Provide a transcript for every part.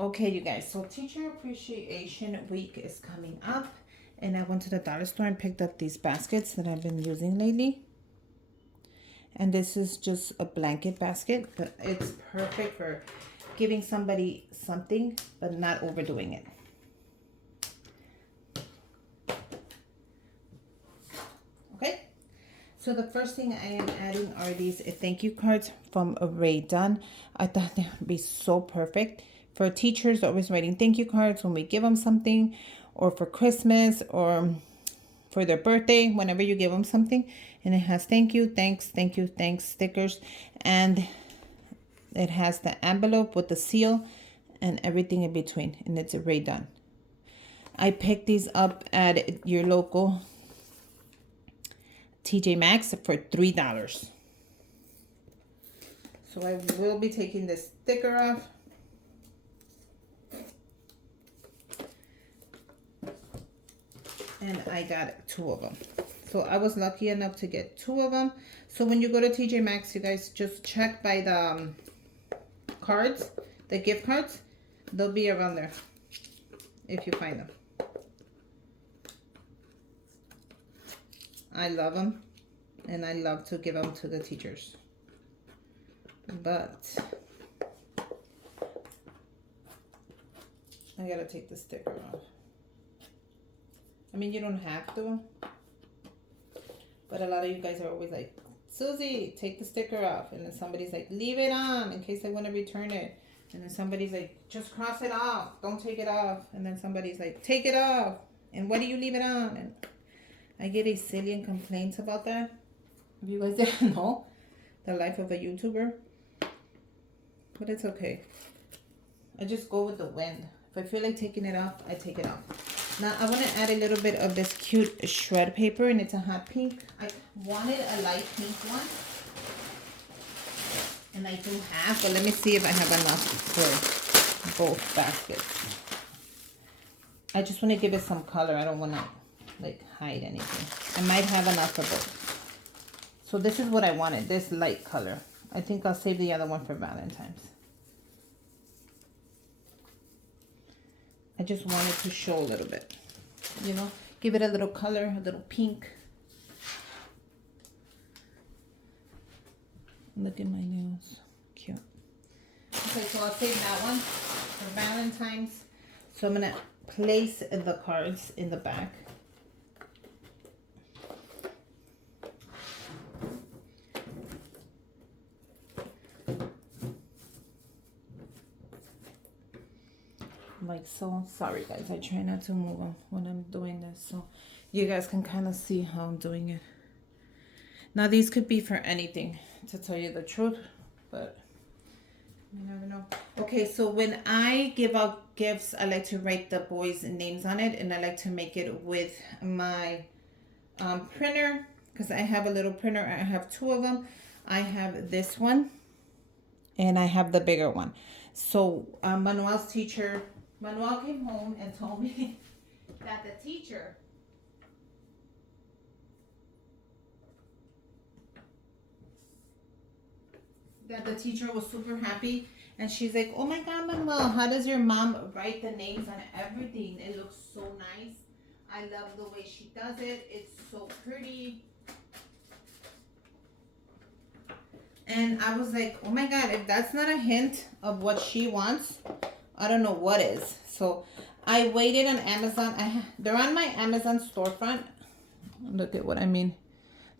Okay, you guys, so Teacher Appreciation Week is coming up, and I went to the dollar store and picked up these baskets that I've been using lately. And this is just a blanket basket, but it's perfect for giving somebody something, but not overdoing it. Okay, so the first thing I am adding are these thank you cards from Rae Dunn. I thought they would be so perfect for teachers always writing thank you cards when we give them something, or for Christmas, or for their birthday, whenever you give them something. And it has thank you, thanks stickers, and it has the envelope with the seal and everything in between, and it's Rae Dunn. I picked these up at your local TJ Maxx for $3. So I will be taking this sticker off. And I got 2 of them. So I was lucky enough to get 2 of them. So when you go to TJ Maxx, you guys just check by the cards, the gift cards. They'll be around there if you find them. I love them, and I love to give them to the teachers. But I gotta take the sticker off. I mean, you don't have to, but a lot of you guys are always like, Susie, take the sticker off. And then somebody's like, leave it on in case I want to return it. And then somebody's like, just cross it off. Don't take it off. And then somebody's like, take it off. And why do you leave it on? And I get a zillion complaints about that. If you guys didn't know the life of a YouTuber. But it's okay. I just go with the wind. If I feel like taking it off, I take it off. Now I want to add a little bit of this cute shred paper, and it's a hot pink. I wanted a light pink one, and I do have, but let me see if I have enough for both baskets. I just want to give it some color. I don't want to like hide anything. I might have enough for both. So this is what I wanted, this light color. I think I'll save the other one for Valentine's. I just wanted to show a little bit, you know, give it a little color, a little pink. Look at my nails, cute. Okay, so I'll save that one for Valentine's. So I'm gonna place the cards in the back. Like so. Sorry guys, I try not to move them when I'm doing this so you guys can kind of see how I'm doing it. Now these could be for anything, to tell you the truth, but you never know. Okay, so when I give out gifts, I like to write the boys' names on it, and I like to make it with my printer, because I have a little printer. I have 2 of them. I have this one, and I have the bigger one. So Manuel's teacher, Manuel came home and told me that the teacher was super happy, and she's like, oh my god, Manuel, how does your mom write the names on everything? It looks so nice. I love the way she does it. It's so pretty. And I was like, oh my god, if that's not a hint of what she wants, I don't know what is. So I waited on Amazon. They're on my Amazon storefront. Look at what I mean.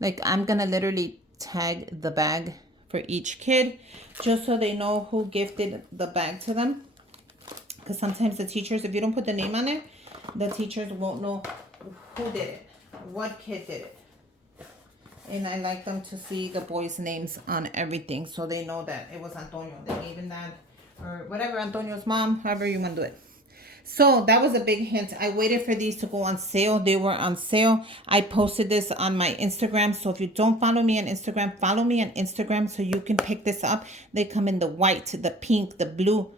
Like, I'm gonna literally tag the bag for each kid, just so they know who gifted the bag to them. Because sometimes the teachers, if you don't put the name on it, the teachers won't know who did it, what kid did it. And I like them to see the boys' names on everything, so they know that it was Antonio. They gave him that, or whatever, Antonio's mom, however you want to do it. So that was a big hint. I waited for these to go on sale. They were on sale. I posted this on my Instagram. So if you don't follow me on Instagram, follow me on Instagram so you can pick this up. They come in the white, the pink, the blue,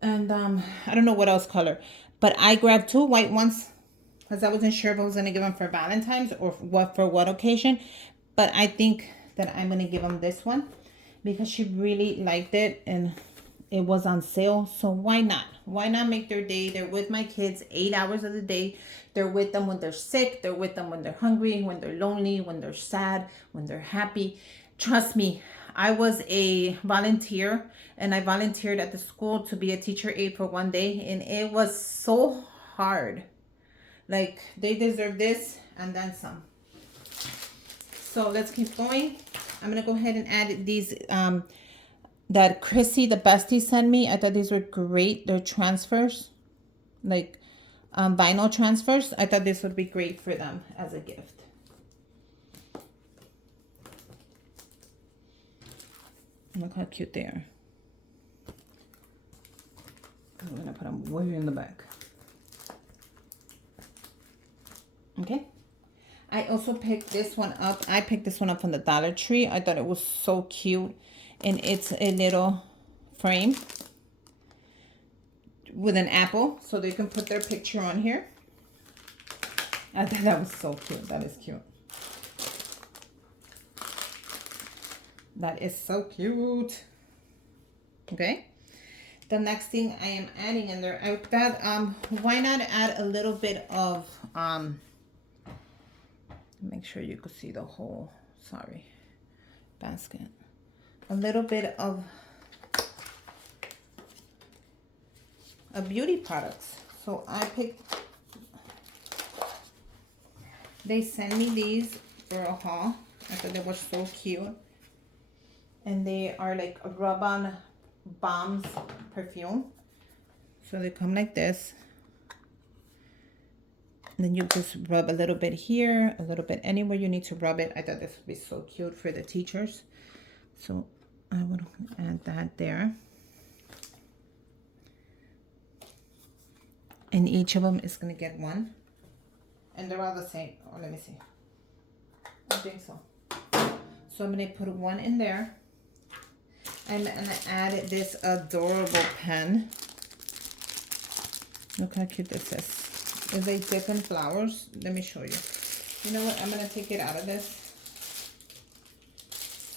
and I don't know what else color. But I grabbed 2 white ones because I wasn't sure if I was going to give them for Valentine's or for what occasion. But I think that I'm going to give them this one because she really liked it, and it was on sale. So why not? Why not make their day? They're with my kids 8 hours of the day. They're with them when they're sick. They're with them when they're hungry, when they're lonely, when they're sad, when they're happy. Trust me, I was a volunteer and I volunteered at the school to be a teacher aide for one day, and it was so hard. Like, they deserve this and then some. So let's keep going. I'm gonna go ahead and add these that Chrissy, the bestie, sent me. I thought these were great. They're transfers, like vinyl transfers. I thought this would be great for them as a gift. Look how cute they are. I'm gonna put them way in the back. Okay. I also picked this one up. I picked this one up from the Dollar Tree. I thought it was so cute. And it's a little frame with an apple, so they can put their picture on here. I thought that was so cute. That is cute. That is so cute. Okay. The next thing I am adding in there, I thought, why not add a little bit of, make sure you could see the whole, basket. A little bit of beauty products. So I picked, they sent me these for a haul. I thought they were so cute. And they are like a rub-on balms perfume. So they come like this. And then you just rub a little bit here, a little bit anywhere you need to rub it. I thought this would be so cute for the teachers. So I would add that there. And each of them is going to get one. And they're all the same. Oh, let me see. I think so. So I'm going to put one in there. I'm going to add this adorable pen. Look how cute this is. It's like different flowers. Let me show you. You know what? I'm going to take it out of this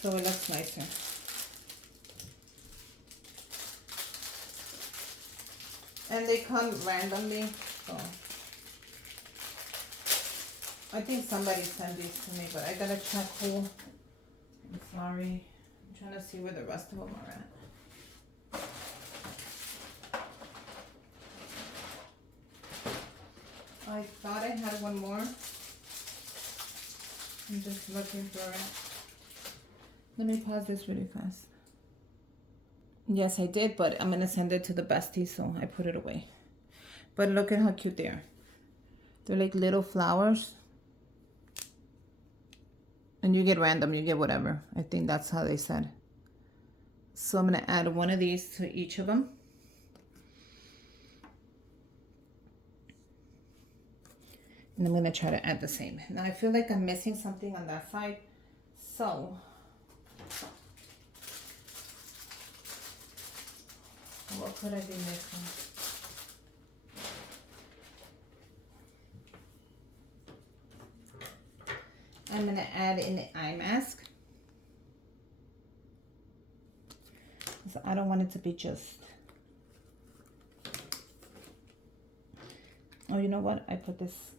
so it looks nicer. And they come randomly, so I think somebody sent these to me, but I gotta check who. I'm sorry. I'm trying to see where the rest of them are at. I thought I had one more. I'm just looking for it. Let me pause this really fast. Yes, I did, but I'm going to send it to the bestie, so I put it away. But look at how cute they are. They're like little flowers. And you get random, you get whatever. I think that's how they said. So I'm going to add one of these to each of them. And I'm going to try to add the same. Now I feel like I'm missing something on that side. So what could I be missing? I'm going to add in the eye mask. So I don't want it to be just... Oh, you know what? I put this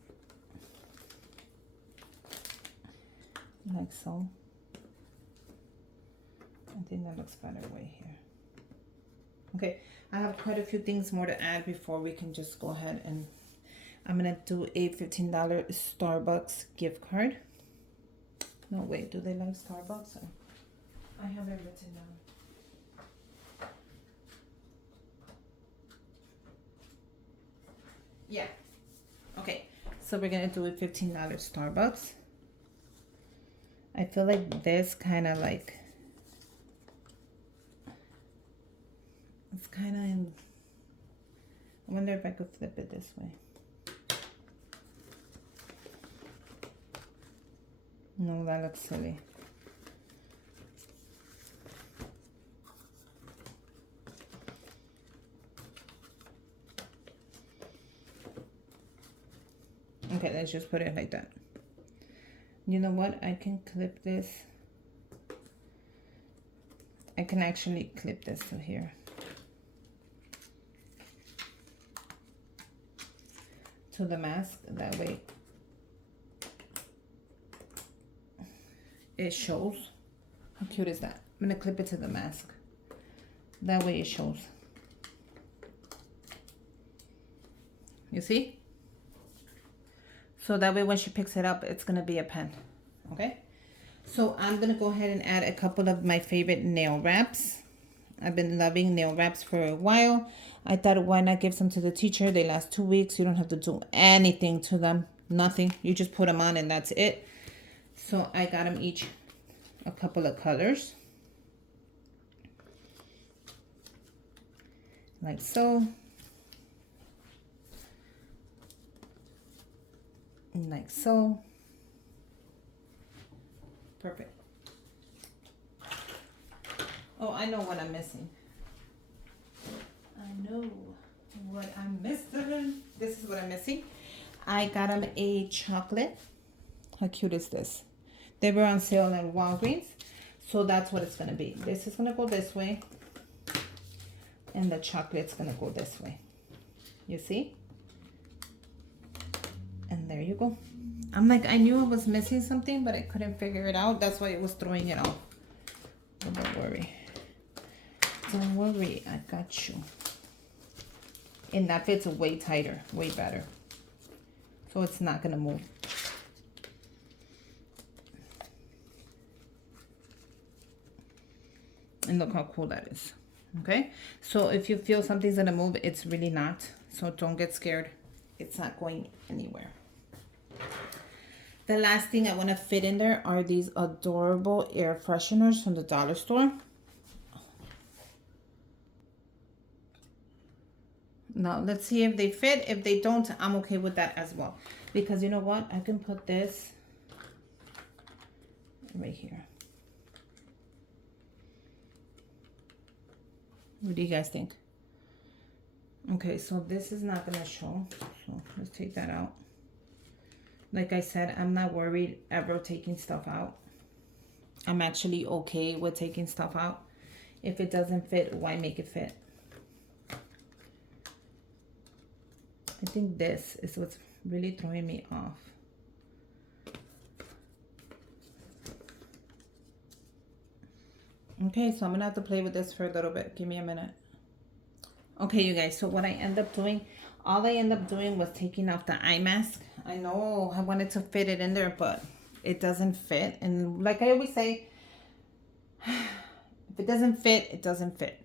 like so. I think that looks better way here. Okay, I have quite a few things more to add before we can just go ahead and I'm gonna do a $15 Starbucks gift card. No, wait, do they like Starbucks? I have it written down. Yeah. Okay, so we're gonna do a $15 Starbucks. I feel like this kind of like, it's kind of in, I wonder if I could flip it this way. No, that looks silly. Okay, let's just put it like that. You know what? I can clip this. I can actually clip this to here. to the mask. That way it shows. How cute is that? I'm gonna clip it to the mask. That way it shows. You see? So that way when she picks it up, it's gonna be a pen. Okay? So I'm gonna go ahead and add a couple of my favorite nail wraps. I've been loving nail wraps for a while. I thought, why not give some to the teacher? They last 2 weeks. You don't have to do anything to them. Nothing. You just put them on and that's it. So I got them each a couple of colors. Like so. Like so. Perfect. Oh, I know what I'm missing. I know what I'm missing. This is what I'm missing. I got them a chocolate. How cute is this? They were on sale at Walgreens. So that's what it's going to be. This is going to go this way. And the chocolate's going to go this way. You see? And there you go. I'm like, I knew I was missing something, but I couldn't figure it out. That's why it was throwing it off. But don't worry. Don't worry. I got you. And that fits way tighter, way better. So it's not going to move. And look how cool that is. Okay? So if you feel something's going to move, it's really not. So don't get scared. It's not going anywhere. The last thing I want to fit in there are these adorable air fresheners from the dollar store. Now, let's see if they fit. If they don't, I'm okay with that as well. Because you know what? I can put this right here. What do you guys think? Okay, so this is not going to show. So let's take that out. Like I said, I'm not worried ever taking stuff out. I'm actually okay with taking stuff out. If it doesn't fit, why make it fit? I think this is what's really throwing me off. Okay, so I'm gonna have to play with this for a little bit. Give me a minute. Okay, you guys, so what I end up doing, all I end up doing was taking off the eye mask. I know I wanted to fit it in there, but it doesn't fit. And like I always say, if it doesn't fit, it doesn't fit.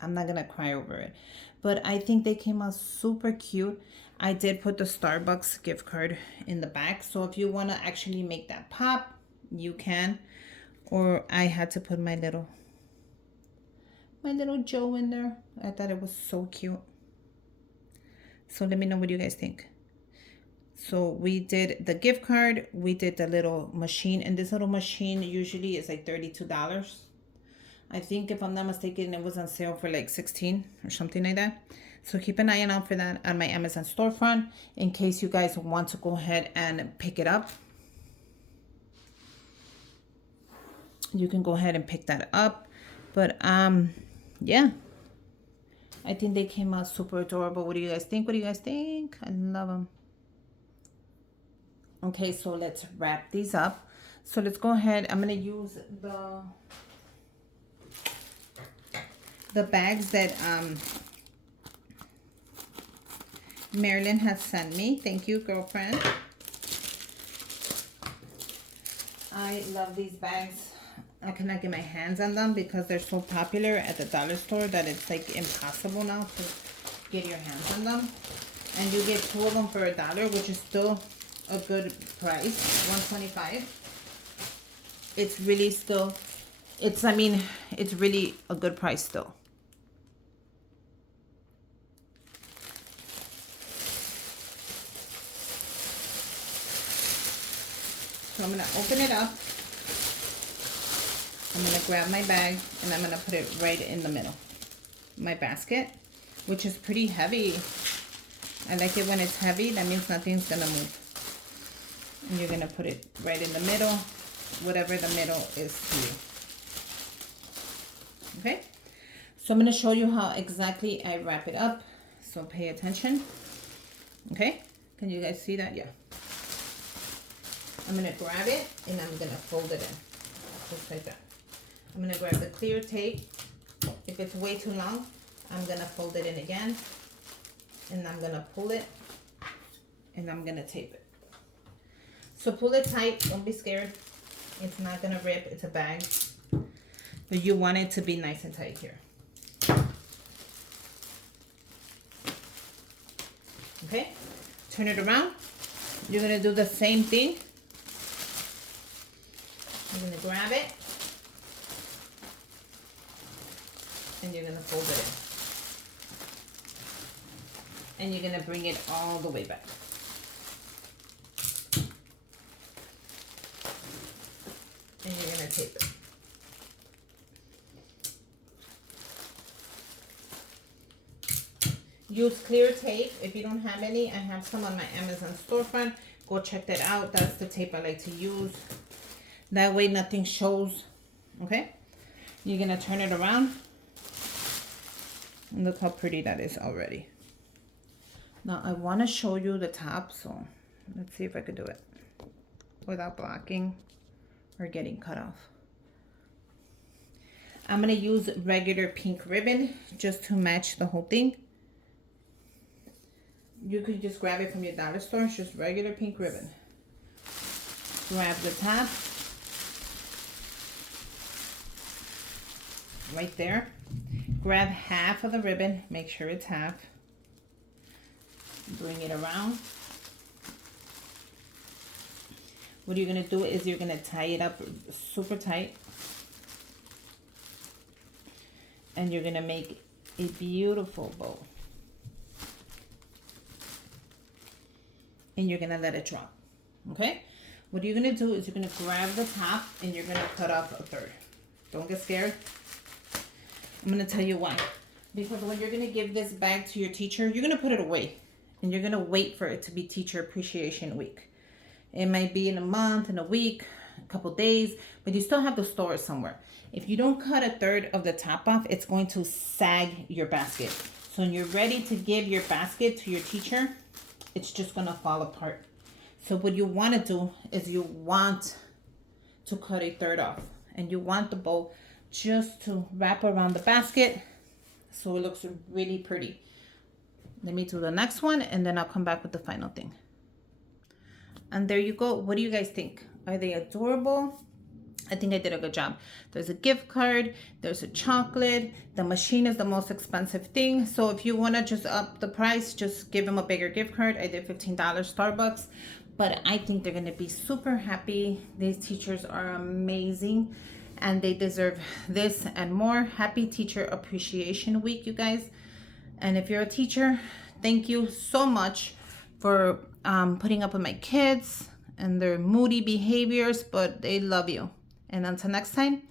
I'm not gonna cry over it. But I think they came out super cute. I did put the Starbucks gift card in the back. So if you wanna actually make that pop, you can. Or I had to put my little Joe in there. I thought it was so cute. So let me know what you guys think. So we did the gift card. We did the little machine. And this little machine usually is like $32. I think if I'm not mistaken, it was on sale for like $16 or something like that. So keep an eye out for that on my Amazon storefront in case you guys want to go ahead and pick it up. You can go ahead and pick that up. But yeah, I think they came out super adorable. What do you guys think? What do you guys think? I love them. Okay, so let's wrap these up. So let's go ahead. I'm gonna use the bags that Marilyn has sent me. Thank you, girlfriend. I love these bags. I cannot get my hands on them because they're so popular at the dollar store that it's like impossible now to get your hands on them. And you get 2 of them for $1, which is still a good price. $1.25. It's really still, it's really a good price still. So I'm gonna open it up. I'm gonna grab my bag and I'm gonna put it right in the middle. My basket, which is pretty heavy. I like it when it's heavy. That means nothing's gonna move. And you're gonna put it right in the middle, whatever the middle is to you. Okay? So I'm gonna show you how exactly I wrap it up. So pay attention. Okay? Can you guys see that? Yeah. I'm gonna grab it and I'm gonna fold it in, just like that. I'm gonna grab the clear tape. If it's way too long, I'm gonna fold it in again, and I'm gonna pull it, and I'm gonna tape it. So pull it tight, don't be scared. It's not gonna rip, it's a bag. But you want it to be nice and tight here. Okay, turn it around. You're gonna do the same thing. You're gonna grab it, and you're gonna fold it in. And you're gonna bring it all the way back. And you're gonna tape it. Use clear tape. If you don't have any, I have some on my Amazon storefront. Go check that out. That's the tape I like to use. That way nothing shows. Okay? You're gonna turn it around. And look how pretty that is already. Now I wanna show you the top, so let's see if I could do it without blocking or getting cut off. I'm gonna use regular pink ribbon just to match the whole thing. You could just grab it from your dollar store. It's just regular pink ribbon. Grab the top. Right there. Grab half of the ribbon. Make sure it's half. Bring it around. What you're going to do is you're going to tie it up super tight. And you're going to make a beautiful bow. And you're going to let it drop. Okay? What you're going to do is you're going to grab the top and you're going to cut off a third. Don't get scared. I'm going to tell you why. Because when you're going to give this bag to your teacher, you're going to put it away. And you're going to wait for it to be Teacher Appreciation Week. It might be in a month, in a week, a couple days, but you still have to store it somewhere. If you don't cut a third of the top off, it's going to sag your basket. So when you're ready to give your basket to your teacher, it's just going to fall apart. So what you want to do is you want to cut a third off. And you want the bow just to wrap around the basket so it looks really pretty. Let me do the next one and then I'll come back with the final thing. And there you go. What do you guys think? Are they adorable? I think I did a good job. There's a gift card. There's a chocolate. The machine is the most expensive thing. So if you want to just up the price, just give them a bigger gift card. I did $15 Starbucks. But I think they're going to be super happy. These teachers are amazing. And they deserve this and more. Happy Teacher Appreciation Week, you guys. And if you're a teacher, thank you so much for putting up with my kids and their moody behaviors, but they love you. And until next time,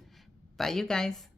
bye you guys.